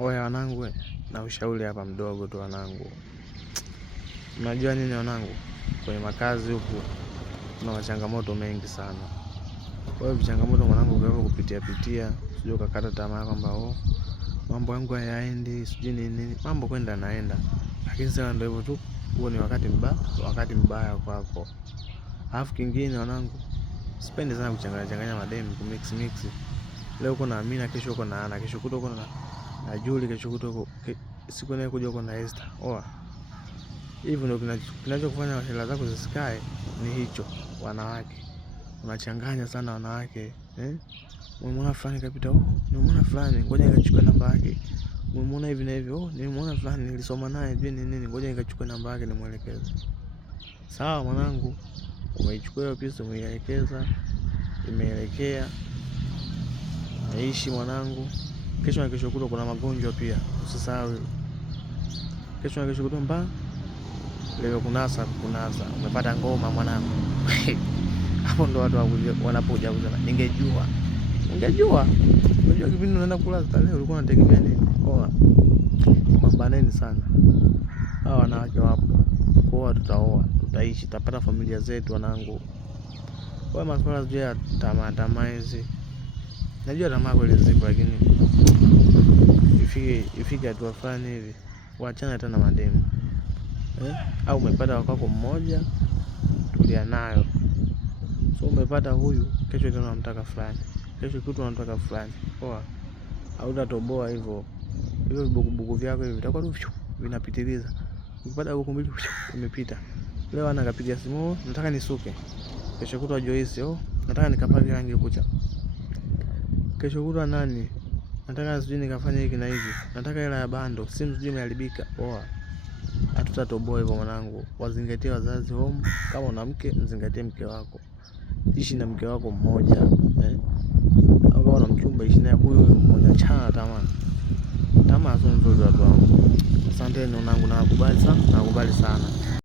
Oya wanangu, na ushauri hapa mdogo tu wanangu. Unajua nini wanangu? Kwenye makazi huku kuna changamoto mengi sana. Kwa hiyo changamoto mwanangu kwa kupitia, sio ukakata tamaa kwamba mambo yangu hayaendi, sijui nini. Mambo kwenda naenda. Lakini sasa ndio hivyo tu, huo ni wakati mbaya kwako. Alafu kingine wanangu, sipendi sana kuchanganya mademu, kumix. Leo uko na Amina, kesho uko na Ana, kesho kutwa uko na Julie, kesho kutwa siku inayokuja uko na Esther. Hivyo ndio kinachokufanya hela zako zisikae, ni hicho. Wanawake unachanganya sana wanawake, Umemuona fulani kapita, umemuona fulani, ngoja nikachukue namba yake. Umemuona hivi na hivi, nimemuona fulani nilisoma naye nini, ngoja nikachukue namba yake nimuelekeze. Sawa mwanangu, umeichukua hiyo pesa, umeielekeza, imeelekea. Naishi mwanangu. Kesho na kesho kutwa kuna magonjwa pia, usisahau. Kesho na kesho kutwa leo kunasa, umepata ngoma mwanangu. Hapo ndo watu wanapoja kusema ungejua kipindi unaenda kula leo ulikuwa unategemea nini? Pambaneni sana. Hawa wanawake wapo. Kuoa tutaoa, tutaishi, tutapata familia zetu wanangu. Kwa masuala ya tamaa hizi. Najua tamaa kweli zipo, lakini ifike hatua fulani hivi waachana tena mademu. Au umepata wako mmoja, tulia nayo. So umepata huyu, kesho tena unamtaka fulani, kesho kitu unamtaka fulani. Hautatoboa hivyo. Hivyo vibukubuku vyako hivi vitakuwa tu vinapitiliza. Ukipata huko mbili umepita. Leo ana kapiga simu, nataka nisuke. Kesho kutwa Joyce, nataka nikapake rangi kucha. Kesho kutwa nani? Nataka sijui nikafanya hiki na hivi. Nataka hela ya bando, simu sijui imeharibika. Hatutatoboa hivyo mwanangu. Wazingatie wazazi home. Kama una mke, mzingatie mke wako. Ishi na mke wako mmoja, au kama una mchumba ishi naye huyo mmoja. Chana tamaa sio nzuri watu wangu. Asante wanangu, nakubali sana.